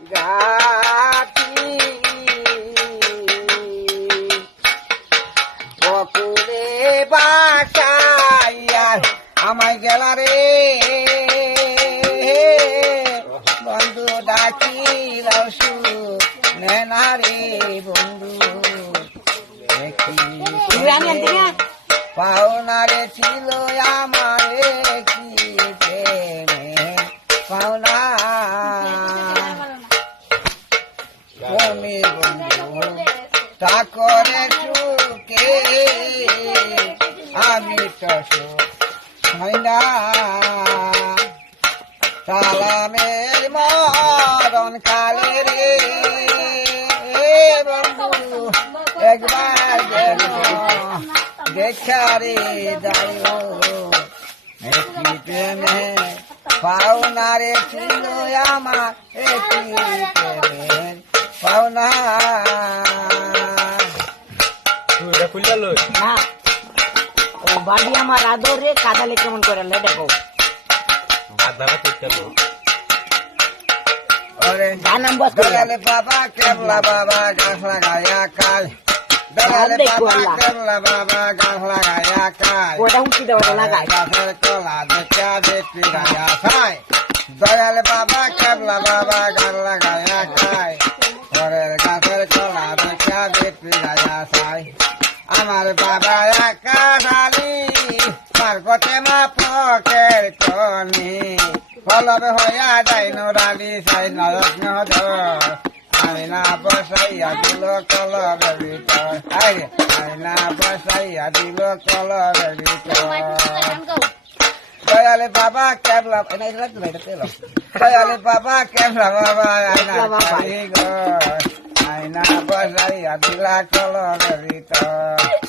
গাতি বকুলে বাসাইয়া আমায় গেলা রে বন্ধু ডাকিলাও নেনা রে বন্ধু পাওনারে ছিল আমারে কি প্রেমে পাওনা তুমি বন্ধু তাকরে সুখে আমি তো সুখ না সালামের মরণ কালে রে বন্ধু একবার দেখারে যাইও একটি প্রেমে পাওনারে ছিল আমার একটি প্রেমের পাওনা না ও বাড়ি আমার আদরে কাদালে কেমন করে দেখো দয়ালে বাবা কেবলা বাবা গাছ লাগায়া কাল দয়ালে বাবা কেবলা বাবা গাছ লাগায়া কাল গাছের কলা দেখা দেখি গায়া খায় দয়ালে বাবা কেবলা বাবা গাছ লাগায়া খায় ঘরের গাছের কলা দেখা দেখি গায়া খায় আমার বাবা একা ডালি তার গতে মা পকের কনি কলবে হইয়া যাই ডালি চাই নরত্ন আমি না বসাইয়া দিল কলবের ভিতর আমি না বসাইয়া দিল কলবের ভিতর দয়ালে বাবা কেবলা দয়ালে বাবা কেবলা বাবা আয়না গো আয়না বসাইয়া দিলা কলবের ভিতর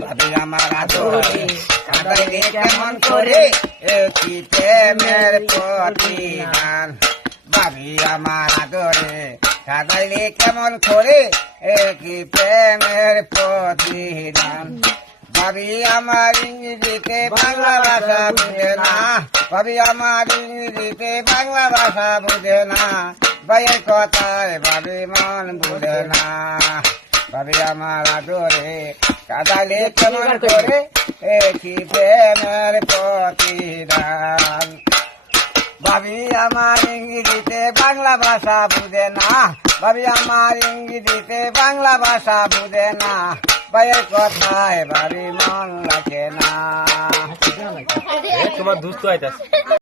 ভাবি আমার আদরে কাদাইলে কেমন করে কি প্রেমের প্রতিদান ভাবি আমার আদরে কাদাইলে কেমন করে কি প্রেমের প্রতিদান ভাবি আমার ইংরেজিতে বাংলা ভাষা বুঝে না ভাবি আমার ইংরেজিতে বাংলা ভাষা বুঝে না ভাইয়ের কথায় ভাবি মন বুঝে না ভাবি আমার আদরে কাদালে কেমন করে কি প্রেমের প্রতিদান ভাবি আমার ইংরেজিতে বাংলা ভাষা বুঝে না ভাবি আমার ইংরেজিতে বাংলা ভাষা বুঝে না ভাইয়ের কথায় ভাবি মন লাগে না তোমার দুস্থ আইতাছে